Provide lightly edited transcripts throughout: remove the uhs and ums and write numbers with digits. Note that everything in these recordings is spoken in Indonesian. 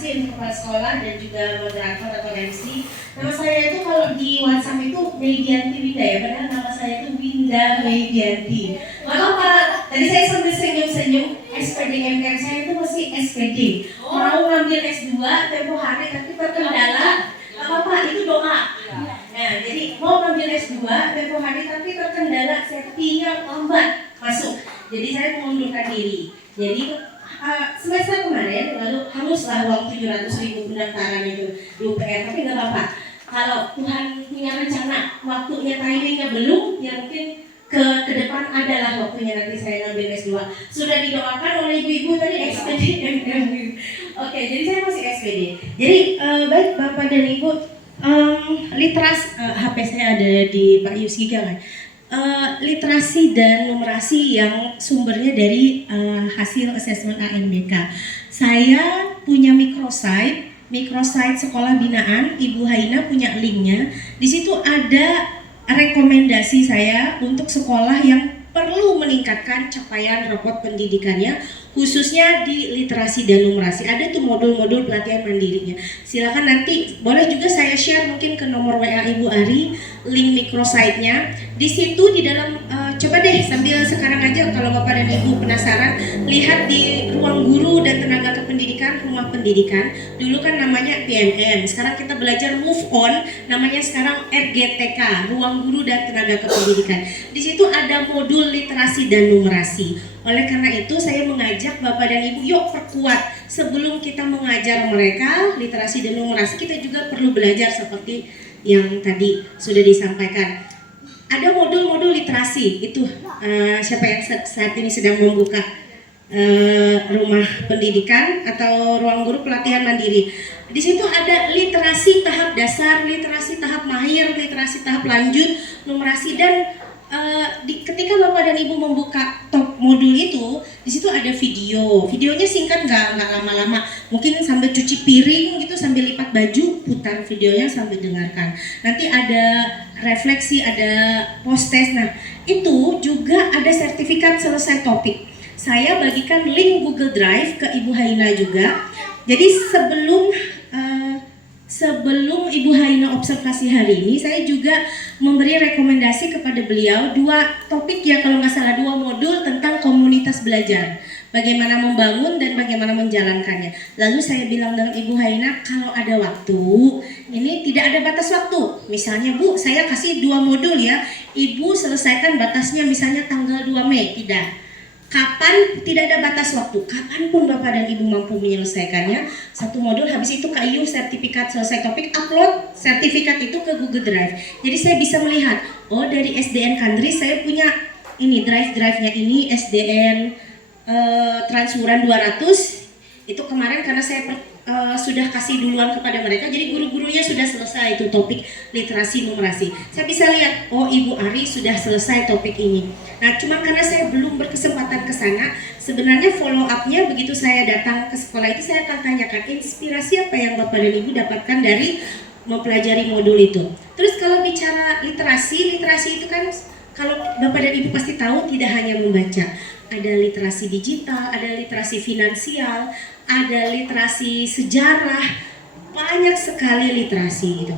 kasih untuk kepala sekolah dan juga moderator atau MC. Nama saya itu kalau di WhatsApp itu Meidianti Winda ya, padahal nama saya itu Winda Meidianti. Gak apa-apa, tadi saya sambil senyum-senyum, SPDMR saya itu masih SPD. Mau ngambil S2 tempo hari tapi terkendala, gak apa-apa, itu doa. Nah, jadi mau ngambil S2 tempo hari tapi terkendala safety-nya lambat masuk. Jadi saya mengundurkan diri. Jadi semester kemarin lalu hanguslah uang 700.000 pendaftaran itu di UPR, tapi nggak apa-apa. Kalau Tuhan punya rencana, waktunya timingnya belum, ya mungkin ke depan adalah waktunya nanti saya ngambil S2. Sudah didoakan oleh ibu-ibu tadi SPD. Oke, jadi saya masih SPD. Jadi baik Bapak dan Ibu, HP saya ada di Pak Yuskiga kan. Literasi dan numerasi yang sumbernya dari hasil asesmen ANBK. Saya punya microsite sekolah binaan, Ibu Haina punya linknya. Di situ ada rekomendasi saya untuk sekolah yang perlu meningkatkan capaian rapot pendidikannya, khususnya di literasi dan numerasi. Ada tuh modul-modul pelatihan mandirinya. Silakan nanti boleh juga saya share mungkin ke nomor WA Ibu Ari link microsite-nya. Di situ di dalam coba deh sambil sekarang aja kalau Bapak dan Ibu penasaran, lihat di ruang guru dan tenaga kependidikan, rumah pendidikan. Dulu kan namanya PMM, sekarang kita belajar move on, namanya sekarang RGTK, ruang guru dan tenaga kependidikan. Di situ ada modul literasi dan numerasi. Oleh karena itu saya mengajak Bapak dan Ibu, yuk perkuat. Sebelum kita mengajar mereka literasi dan numerasi, kita juga perlu belajar seperti yang tadi sudah disampaikan. Ada modul-modul literasi itu siapa yang saat ini sedang membuka rumah pendidikan atau ruang guru pelatihan mandiri. Di situ ada literasi tahap dasar, literasi tahap mahir, literasi tahap lanjut, numerasi, dan ketika Bapak dan Ibu membuka top modul itu, di situ ada videonya singkat, nggak lama-lama, mungkin sambil cuci piring gitu, sambil lipat baju, putar videonya sambil dengarkan. Nanti ada refleksi, ada post test. Nah, itu juga ada sertifikat selesai topik. Saya bagikan link Google Drive ke Ibu Haina juga. Jadi sebelum Ibu Haina observasi hari ini, saya juga memberi rekomendasi kepada beliau 2 topik ya, kalau nggak salah 2 modul tentang komunitas belajar, bagaimana membangun dan bagaimana menjalankannya. Lalu saya bilang dengan Ibu Haina, kalau ada waktu, ini tidak ada batas waktu. Misalnya Bu, saya kasih 2 modul ya, Ibu selesaikan batasnya misalnya tanggal 2 Mei, tidak. Kapan, tidak ada batas waktu, kapanpun Bapak dan Ibu mampu menyelesaikannya. 1 modul, habis itu kayu sertifikat selesai topik, upload sertifikat itu ke Google Drive. Jadi saya bisa melihat, oh dari SDN Kandri saya punya ini drive-nya ini SDN Transuran 200. Itu kemarin karena saya sudah kasih duluan kepada mereka, jadi guru-gurunya sudah selesai itu topik literasi numerasi. Saya bisa lihat, oh Ibu Ari sudah selesai topik ini. Nah, cuma karena saya belum berkesempatan ke sana, sebenarnya follow up-nya begitu saya datang ke sekolah itu, saya akan tanyakan inspirasi apa yang Bapak dan Ibu dapatkan dari mempelajari modul itu. Terus kalau bicara literasi itu kan kalau Bapak dan Ibu pasti tahu tidak hanya membaca. Ada literasi digital, ada literasi finansial, ada literasi sejarah, banyak sekali literasi gitu.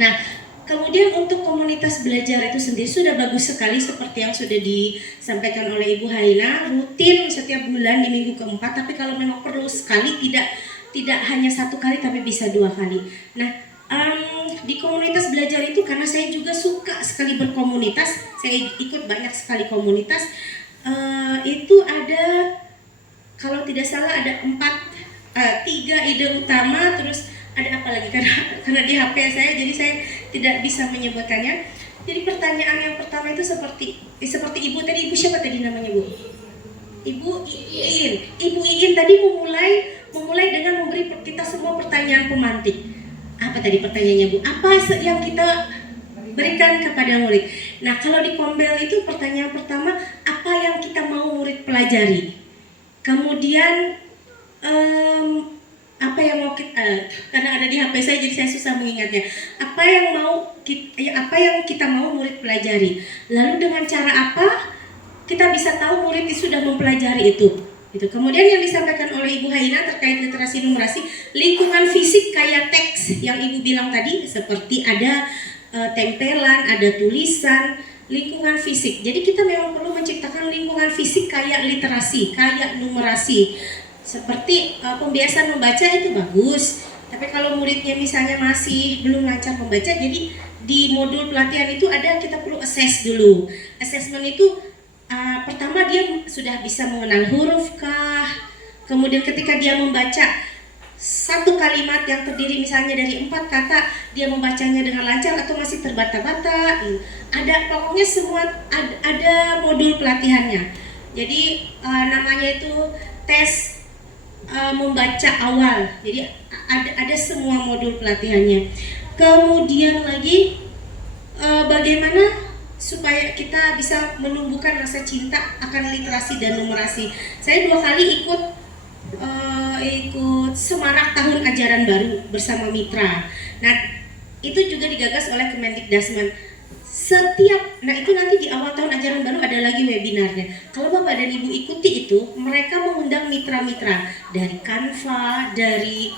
Nah, kemudian untuk komunitas belajar itu sendiri sudah bagus sekali seperti yang sudah disampaikan oleh Ibu Haina, rutin setiap bulan di minggu keempat, tapi kalau memang perlu sekali, tidak hanya 1 kali tapi bisa 2 kali. Nah, di komunitas belajar itu karena saya juga suka sekali berkomunitas, saya ikut banyak sekali komunitas. Itu ada, kalau tidak salah ada 3 ide utama, terus ada apa lagi karena di HP saya jadi saya tidak bisa menyebutkannya. Jadi pertanyaan yang pertama itu seperti Ibu tadi, Ibu siapa tadi namanya Bu? Ibu Iin tadi memulai dengan memberi kita semua pertanyaan pemantik. Apa tadi pertanyaannya Bu? Apa yang kita berikan kepada murid? Nah, kalau di Kombel itu pertanyaan pertama, apa yang kita mau murid pelajari? Kemudian apa yang mau kita, karena ada di HP saya jadi saya susah mengingatnya. Apa yang kita mau murid pelajari? Lalu dengan cara apa kita bisa tahu murid sudah mempelajari itu? Gitu. Kemudian yang disampaikan oleh Ibu Haina terkait literasi numerasi, lingkungan fisik kayak teks yang Ibu bilang tadi, seperti ada tempelan, ada tulisan, lingkungan fisik. Jadi kita memang perlu menciptakan lingkungan fisik kayak literasi, kayak numerasi. Seperti pembiasaan membaca itu bagus, tapi kalau muridnya misalnya masih belum lancar membaca, jadi di modul pelatihan itu ada, kita perlu assess dulu. Assessment itu pertama dia sudah bisa mengenal huruf kah, kemudian ketika dia membaca satu kalimat yang terdiri misalnya dari 4 kata, dia membacanya dengan lancar atau masih terbata-bata. Ada, pokoknya semua ada modul pelatihannya. Jadi namanya itu tes membaca awal. Jadi ada semua modul pelatihannya. Kemudian lagi bagaimana supaya kita bisa menumbuhkan rasa cinta akan literasi dan numerasi. Saya 2 kali ikut Semarak Tahun Ajaran Baru bersama mitra. Nah, itu juga digagas oleh Kemendikdasmen. Nah itu nanti di awal tahun ajaran baru ada lagi webinarnya. Kalau Bapak dan Ibu ikuti itu, mereka mengundang mitra-mitra dari Canva, dari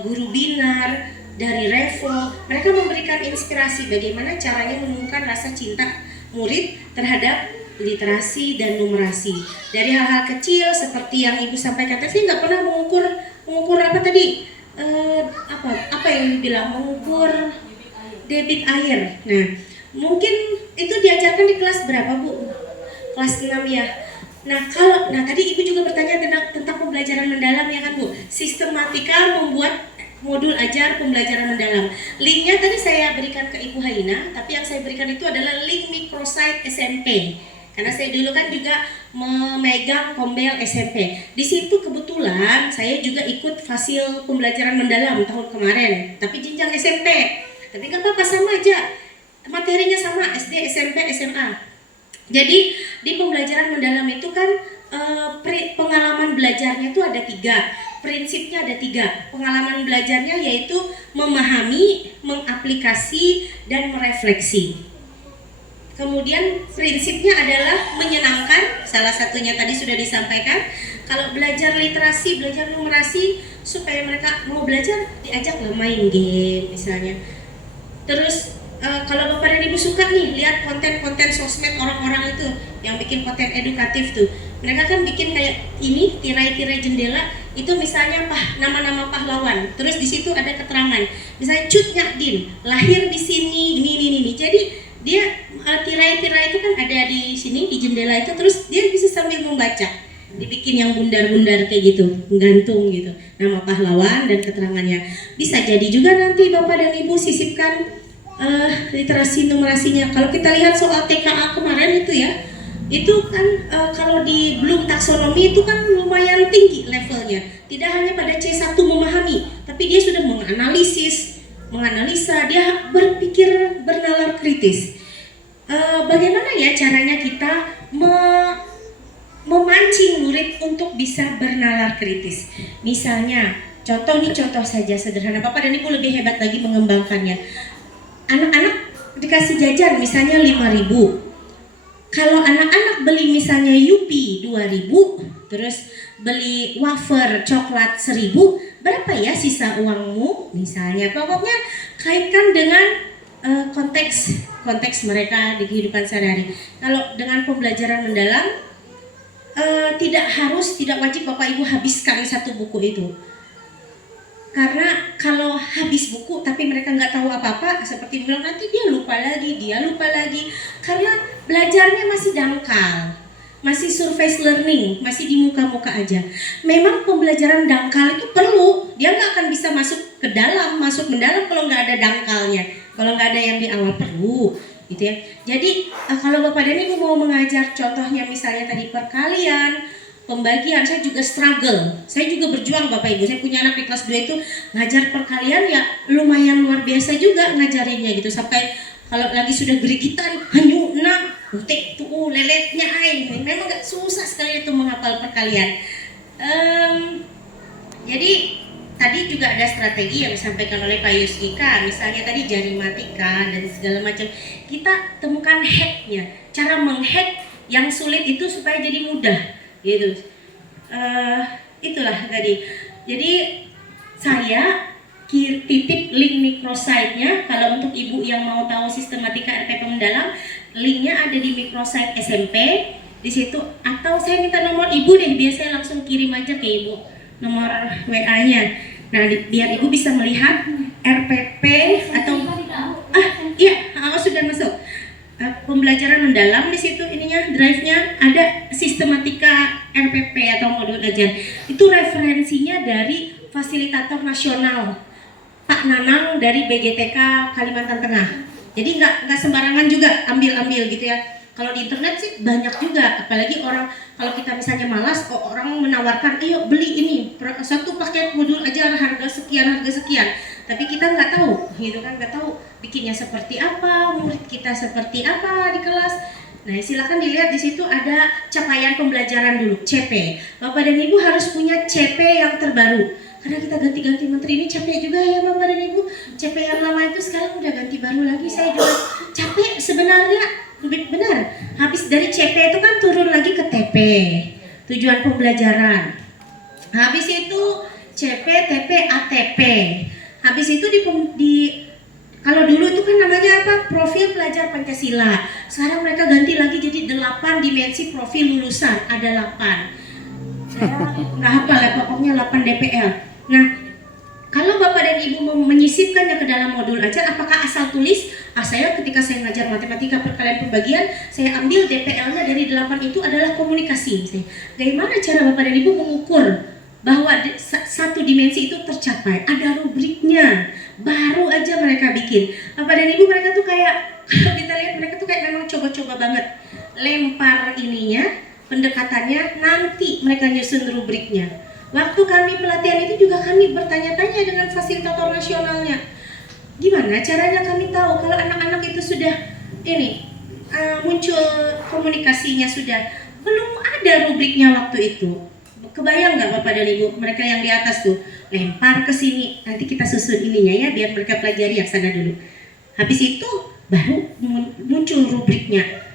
Guru Binar, dari Revo. Mereka memberikan inspirasi bagaimana caranya menumbuhkan rasa cinta murid terhadap literasi dan numerasi. Dari hal-hal kecil seperti yang Ibu sampaikan tadi, saya nggak pernah mengukur apa tadi, apa yang dibilang, mengukur debit air. Nah, mungkin itu diajarkan di kelas berapa, Bu? Kelas 6 ya. Nah, tadi Ibu juga bertanya tentang pembelajaran mendalam ya kan, Bu? Sistematika membuat modul ajar pembelajaran mendalam. Linknya tadi saya berikan ke Ibu Haina, tapi yang saya berikan itu adalah link microsite SMP. Karena saya dulu kan juga memegang Kombel SMP. Di situ kebetulan saya juga ikut fasil pembelajaran mendalam tahun kemarin, tapi jenjang SMP. Tapi nggak apa-apa, sama aja. Materinya sama, SD, SMP, SMA. Jadi di pembelajaran mendalam itu kan pengalaman belajarnya itu ada 3. Prinsipnya ada 3. Pengalaman belajarnya yaitu memahami, mengaplikasi, dan merefleksi. Kemudian prinsipnya adalah menyenangkan, salah satunya tadi sudah disampaikan. Kalau belajar literasi, belajar numerasi, supaya mereka mau belajar, diajak main game misalnya. Terus kalau Bapak dan Ibu suka nih lihat konten-konten sosmed orang-orang itu yang bikin konten edukatif tuh, mereka kan bikin kayak ini tirai-tirai jendela itu misalnya nama-nama pahlawan, terus di situ ada keterangan, misalnya Cut Nyak lahir di sini, ini. Jadi dia tirai-tirai itu kan ada di sini di jendela itu, terus dia bisa sambil membaca, dibikin yang bundar-bundar kayak gitu, gantung gitu, nama pahlawan dan keterangannya. Bisa jadi juga nanti Bapak dan Ibu sisipkan literasi numerasinya. Kalau kita lihat soal TKA kemarin itu ya, itu kan kalau di Bloom taksonomi itu kan lumayan tinggi levelnya. Tidak hanya pada C1 memahami, tapi dia sudah menganalisa, dia berpikir bernalar kritis. Bagaimana ya caranya kita memancing murid untuk bisa bernalar kritis? Misalnya, contoh saja sederhana, Bapak dan Ibu lebih hebat lagi mengembangkannya. Anak-anak dikasih jajan misalnya 5.000. Kalau anak-anak beli misalnya Yupi 2.000, terus beli wafer coklat 1.000, berapa ya sisa uangmu? Misalnya, pokoknya kaitkan dengan konteks mereka di kehidupan sehari-hari. Kalau dengan pembelajaran mendalam, tidak wajib Bapak Ibu habiskan satu buku itu. Karena kalau habis buku tapi mereka nggak tahu apa-apa, seperti bilang nanti dia lupa lagi, karena belajarnya masih dangkal, masih surface learning, masih di muka-muka aja. Memang pembelajaran dangkal itu perlu, dia nggak akan bisa masuk mendalam kalau nggak ada dangkalnya, kalau nggak ada yang di awal, perlu gitu ya. Jadi kalau Bapak dan Ibu mau mengajar, contohnya misalnya tadi perkalian, pembagian, saya juga struggle, saya juga berjuang Bapak Ibu. Saya punya anak di kelas 2 itu ngajar perkalian ya lumayan luar biasa juga ngajarinnya gitu, sampai kalau lagi sudah gerigitan hanyu utik tuh leletnya memang gak susah sekali itu menghafal perkalian. Jadi tadi juga ada strategi yang disampaikan oleh Pak Yusdika, misalnya tadi jarimatika dan segala macam. Kita temukan hacknya, cara menghack yang sulit itu supaya jadi mudah gitu. itulah tadi. Jadi saya titip link microsite-nya kalau untuk ibu yang mau tahu sistematika RPP mendalam, linknya ada di microsite SMP di situ, atau saya minta nomor ibu deh, biar saya langsung kirim aja ke ibu nomor WA-nya. Nah, biar ibu bisa melihat RPP atau sudah masuk pembelajaran mendalam di situ, ininya drive-nya ada sistematika RPP atau modul ajar. Itu referensinya dari fasilitator nasional Pak Nanang dari BGTK Kalimantan Tengah. Jadi nggak sembarangan juga ambil gitu ya. Kalau di internet sih banyak juga, apalagi orang kalau kita misalnya malas, orang menawarkan, ayo beli ini satu paket modul aja harga sekian. Tapi kita nggak tahu, gitu kan, nggak tahu bikinnya seperti apa, murid kita seperti apa di kelas. Nah, silakan dilihat di situ ada capaian pembelajaran dulu, CP. Bapak dan Ibu harus punya CP yang terbaru. Karena kita ganti-ganti menteri ini capek juga ya Bapak dan Ibu. CP yang lama itu sekarang udah ganti baru lagi. Saya juga capek sebenarnya, benar. Habis dari CP itu kan turun lagi ke TP, tujuan pembelajaran. Habis itu CP, TP, ATP. Habis itu kalau dulu itu kan namanya apa? Profil pelajar Pancasila. Sekarang mereka ganti lagi jadi 8 dimensi profil lulusan. Ada 8. Saya nggak hafal ya, pokoknya 8 DPL. Nah, kalau Bapak dan Ibu mau menyisipkannya ke dalam modul ajar, apakah asal tulis? Saya ketika saya ngajar matematika perkalian pembagian, saya ambil DPL-nya dari 8 itu adalah komunikasi. Bagaimana cara Bapak dan Ibu mengukur bahwa satu dimensi itu tercapai? Ada rubriknya, baru aja mereka bikin. Bapak dan Ibu, mereka tuh kayak, kalau kita lihat mereka tuh kayak memang coba-coba banget. Lempar ininya, pendekatannya, nanti mereka nyusun rubriknya. Waktu kami pelatihan itu juga kami bertanya-tanya dengan fasilitator nasionalnya. Gimana caranya kami tahu kalau anak-anak itu sudah muncul komunikasinya sudah? Belum ada rubriknya waktu itu. Kebayang nggak Bapak dan Ibu, mereka yang di atas tuh lempar ke sini, nanti kita susun ininya ya biar mereka pelajari yang sana dulu. Habis itu baru muncul rubriknya.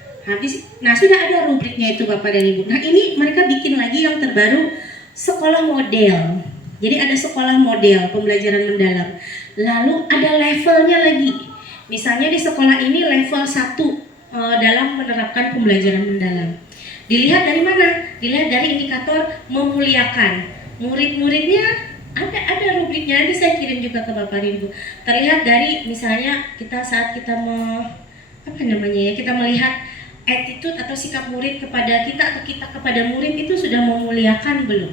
Nah sudah ada rubriknya itu Bapak dan Ibu. Nah ini mereka bikin lagi yang terbaru, sekolah model. Jadi ada sekolah model pembelajaran mendalam. Lalu ada levelnya lagi. Misalnya di sekolah ini level 1 dalam menerapkan pembelajaran mendalam. Dilihat dari mana? Dilihat dari indikator memuliakan. Murid-muridnya ada rubriknya, nanti saya kirim juga ke Bapak Ibu. Terlihat dari misalnya saat kita kita melihat attitude atau sikap murid kepada kita atau kita kepada murid itu sudah memuliakan belum?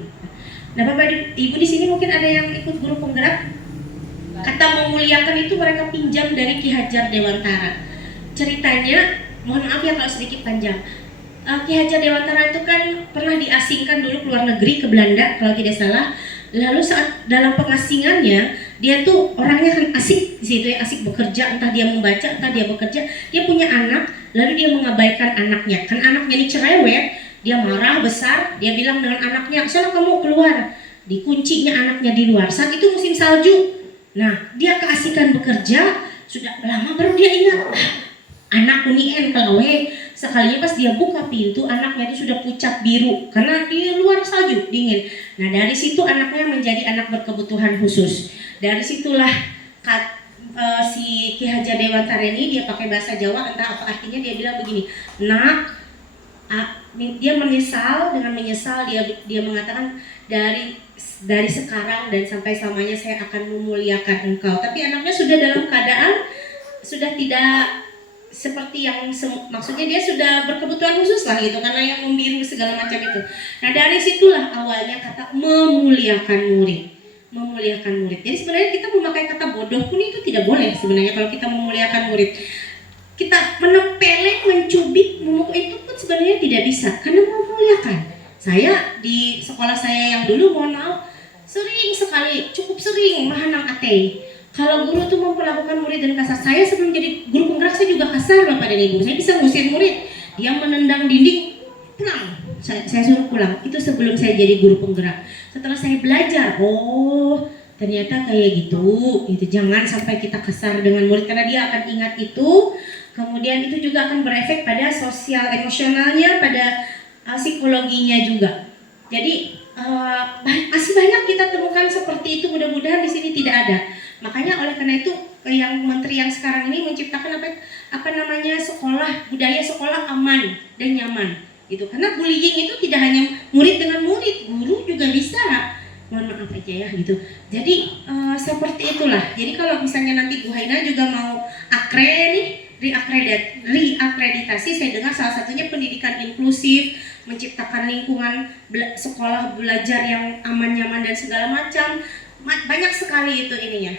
Nah, Bapak Ibu di sini mungkin ada yang ikut guru penggerak. Kata memuliakan itu mereka pinjam dari Ki Hajar Dewantara. Ceritanya, mohon maaf ya kalau sedikit panjang. Ki Hajar Dewantara itu kan pernah diasingkan dulu ke luar negeri, ke Belanda kalau tidak salah. Lalu saat dalam pengasingannya, dia tuh orangnya kan asik di situ ya, asik bekerja, entah dia membaca, entah dia bekerja. Dia punya anak, lalu dia mengabaikan anaknya. Kan anaknya ini cerewet, dia marah besar, dia bilang dengan anaknya, "Sana kamu keluar." Dikuncinya anaknya di luar. Saat itu musim salju. Nah, dia keasikan bekerja, sudah lama baru dia ingat, anak unien kalau sekalinya pas dia buka pintu, anaknya itu sudah pucat biru karena di luar salju dingin. Nah, dari situ anaknya menjadi anak berkebutuhan khusus. Dari situlah si Ki Hajar Dewantara ini, dia pakai bahasa Jawa, entah apa artinya, dia bilang begini, "Nak," dia menyesal, dengan menyesal dia mengatakan dari sekarang dan sampai selamanya saya akan memuliakan engkau. Tapi anaknya sudah dalam keadaan sudah tidak seperti yang maksudnya dia sudah berkebutuhan khusus lah gitu, karena yang membiru segala macam itu. Nah, dari situlah awalnya kata memuliakan murid. Jadi sebenarnya kita memakai kata bodoh pun itu tidak boleh sebenarnya kalau kita memuliakan murid. Kita menempeleng, mencubit, memukul itu pun sebenarnya tidak bisa karena memuliakan. Saya di sekolah saya yang dulu, mohon maaf, sering sekali, cukup sering mahanang ate. Kalau guru tuh memperlakukan murid dan kasar. Saya sebelum jadi guru penggerak saya juga kasar Bapak dan Ibu. Saya bisa ngusir murid. Dia menendang dinding, pulang. Saya suruh pulang. Itu sebelum saya jadi guru penggerak. Setelah saya belajar, oh ternyata kayak gitu. Jangan sampai kita kasar dengan murid karena dia akan ingat itu. Kemudian itu juga akan berefek pada sosial emosionalnya, pada psikologinya juga. Jadi masih banyak kita temukan seperti itu, mudah-mudahan di sini tidak ada. Makanya oleh karena itu yang menteri yang sekarang ini menciptakan apa namanya sekolah, budaya sekolah aman dan nyaman gitu. Karena bullying itu tidak hanya murid dengan murid, guru juga bisa. Mohon maaf aja ya gitu. Jadi seperti itulah. Jadi kalau misalnya nanti Bu Haina juga mau akre nih, reakreditasi, saya dengar salah satunya pendidikan inklusif, menciptakan lingkungan sekolah belajar yang aman, nyaman dan segala macam. Banyak sekali itu ininya,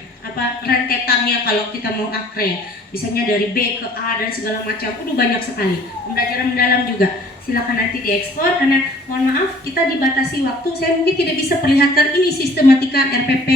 rentetannya kalau kita mau akre, misalnya dari B ke A dan segala macam. Banyak sekali. Pembelajaran mendalam juga. Silakan nanti diekspor, karena mohon maaf kita dibatasi waktu. Saya mungkin tidak bisa perlihatkan ini sistematika RPP.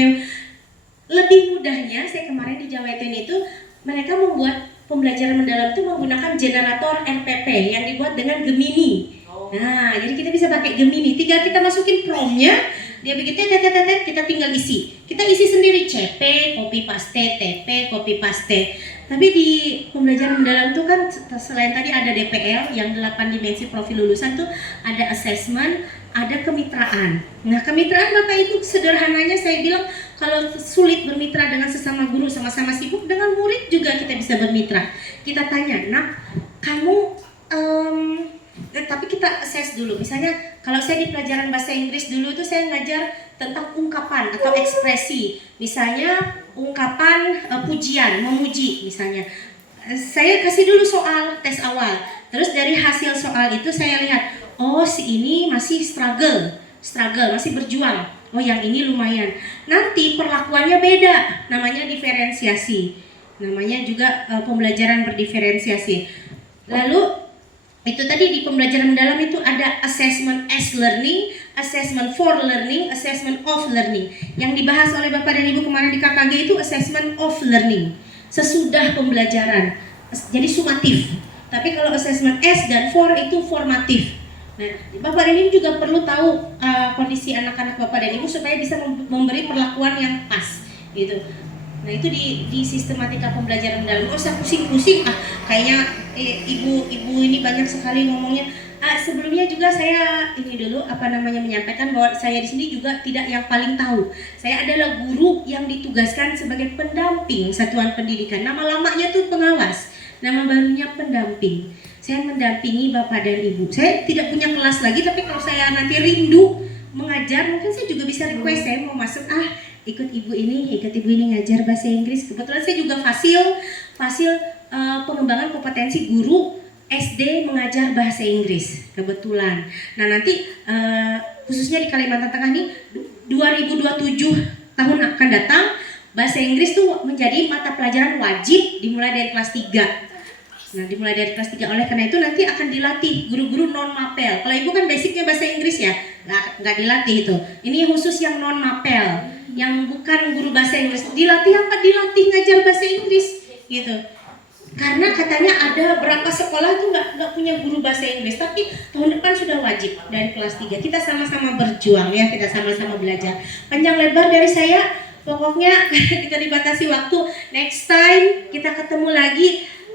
Lebih mudahnya, saya kemarin di Jawaten itu mereka membuat pembelajaran mendalam itu menggunakan generator NPP yang dibuat dengan Gemini. Nah, jadi kita bisa pakai Gemini. Tinggal kita masukin promnya, dia begitu kita tinggal isi. Kita isi sendiri, CP, copy paste, TP, copy paste. Tapi di pembelajaran mendalam itu kan selain tadi ada DPL yang 8 dimensi profil lulusan tuh ada assessment, ada kemitraan. Nah, kemitraan Bapak Ibu sederhananya saya bilang kalau sulit bermitra dengan sesama guru, sama-sama sibuk, dengan murid juga kita bisa bermitra. Kita tanya, "Nak, kamu tapi kita assess dulu. Misalnya kalau saya di pelajaran bahasa Inggris dulu itu saya ngajar tentang ungkapan atau ekspresi. Misalnya ungkapan pujian, memuji misalnya. Saya kasih dulu soal tes awal. Terus dari hasil soal itu saya lihat, oh si ini masih struggle, masih berjuang. Oh yang ini lumayan. Nanti perlakuannya beda, namanya diferensiasi. Namanya juga pembelajaran berdiferensiasi. Lalu itu tadi di pembelajaran mendalam itu ada assessment as learning, assessment for learning, assessment of learning. Yang dibahas oleh Bapak dan Ibu kemarin di KKG itu assessment of learning, sesudah pembelajaran. Jadi sumatif. Tapi kalau assessment as dan for itu formatif. Nah, Bapak dan Ibu juga perlu tahu kondisi anak-anak Bapak dan Ibu supaya bisa memberi perlakuan yang pas gitu. Nah itu di sistematika pembelajaran mendalam. Gak usah pusing-pusing, kayaknya ibu ini banyak sekali ngomongnya. Sebelumnya juga saya ini dulu menyampaikan bahwa saya di sini juga tidak yang paling tahu. Saya adalah guru yang ditugaskan sebagai pendamping satuan pendidikan. Nama lamanya tuh pengawas, nama barunya pendamping. Saya mendampingi Bapak dan Ibu. Saya tidak punya kelas lagi, tapi kalau saya nanti rindu mengajar, mungkin saya juga bisa request, saya mau masuk ikut ibu ini ngajar bahasa Inggris. Kebetulan saya juga fasil pengembangan kompetensi guru SD mengajar bahasa Inggris kebetulan. Nah nanti khususnya di Kalimantan Tengah nih 2027 tahun akan datang bahasa Inggris tuh menjadi mata pelajaran wajib dimulai dari kelas 3. Nah dimulai dari kelas 3, oleh karena itu nanti akan dilatih guru-guru non mapel. Kalau ibu kan basicnya bahasa Inggris ya, nggak dilatih itu. Ini khusus yang non mapel, yang bukan guru bahasa Inggris. Dilatih apa? Dilatih ngajar bahasa Inggris gitu. Karena katanya ada berapa sekolah itu nggak punya guru bahasa Inggris, tapi tahun depan sudah wajib dari kelas 3. Kita sama-sama berjuang ya, kita sama-sama belajar. Panjang lebar dari saya, pokoknya kita dibatasi waktu. Next time kita ketemu lagi.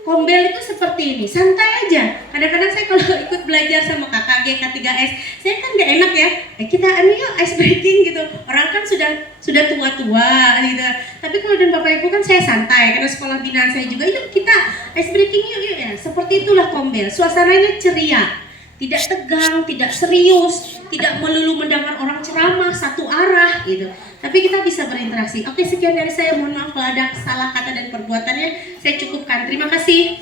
Kombel itu seperti ini, santai aja. Kadang-kadang saya kalau ikut belajar sama KKG, K3S, saya kan gak enak ya. Kita yuk ice breaking gitu. Orang kan sudah tua-tua gitu. Tapi kalau dan Bapak Ibu kan saya santai, karena sekolah binaan saya juga. Yuk kita ice breaking yuk ya. Seperti itulah Kombel. Suasananya ceria, tidak tegang, tidak serius, tidak melulu mendengar orang ceramah satu arah gitu. Tapi kita bisa berinteraksi. Oke, sekian dari saya. Mohon maaf kalau ada salah kata dan perbuatannya. Saya cukupkan. Terima kasih.